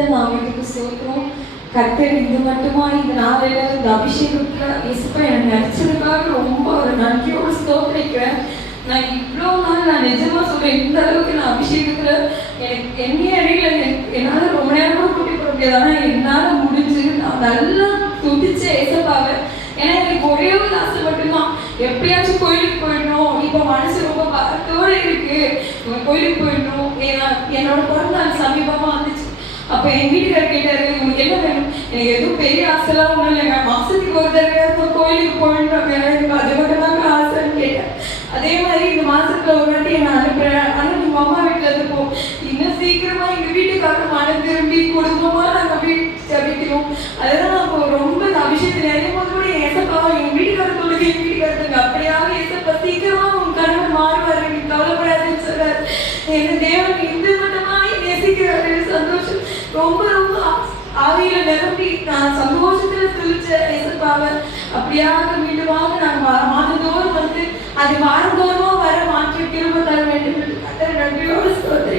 பரிசுத்த நாமத்துக்கு சோத்திரம் கர்த்தர் இது மட்டுமா இந்த நாளையில இந்த அபிஷேகத்துல இசப்பா எனக்கு நினைச்சதுக்காக ரொம்ப ஒரு நன்றியோடு ஸ்தோத்திரிக்கிறேன். நான் இவ்வளோ நாள் நான் நிஜமா சொல்றேன் இந்த அளவுக்கு நான் அபிஷேகத்துல எனக்கு என்னைய அடியில என்னால ரொம்ப நேரம் கூட கூட்டி போட முடியாது. ஆனா என்னால முடிஞ்சு நான் நல்லா துதிச்ச ஏசப்பாவை ஏன்னா எனக்கு ஒரே ஒரு ஆசை மட்டும்தான். எப்படியாச்சும் கோயிலுக்கு போயிடணும். இப்போ மனசு ரொம்ப பார்த்தோட இருக்கு. கோயிலுக்கு போயிடணும். ஏன்னா என்னோட அப்போ என் வீட்டுக்காரர் கேட்டாரு உங்களுக்கு என்ன வேணும்? எனக்கு எதுவும் பெரிய ஆசைலாம் ஒன்றும் இல்லைங்க. மாசத்துக்கு ஒரு தடவை கோயிலுக்கு போயிடுறாங்க எனக்கு அது மட்டும் தாங்க ஆசைன்னு கேட்டேன். அதே மாதிரி இந்த மாசத்துல ஒரு வாட்டி நான் அனுப்புறேன் ஆனா நீங்க அம்மா வீட்டுல இருப்போம் இன்னும் சீக்கிரமா எங்க வீட்டுக்காரர் மன திரும்பி குடும்பமா நாங்க வீட்டு ஜபிக்கிறோம் அதெல்லாம் ஆவியில நிரம்பி நான் சந்தோஷத்துல துளிச்ச இயேசுப்பாவர் அப்படியாக மீண்டுமாக நாங்கள் மாதந்தோறும் வந்து அது வாரந்தோறும் வர மாற்றி திரும்ப தர வேண்டும் என்று கத்தர் நன்றியோடு சொல்றேன்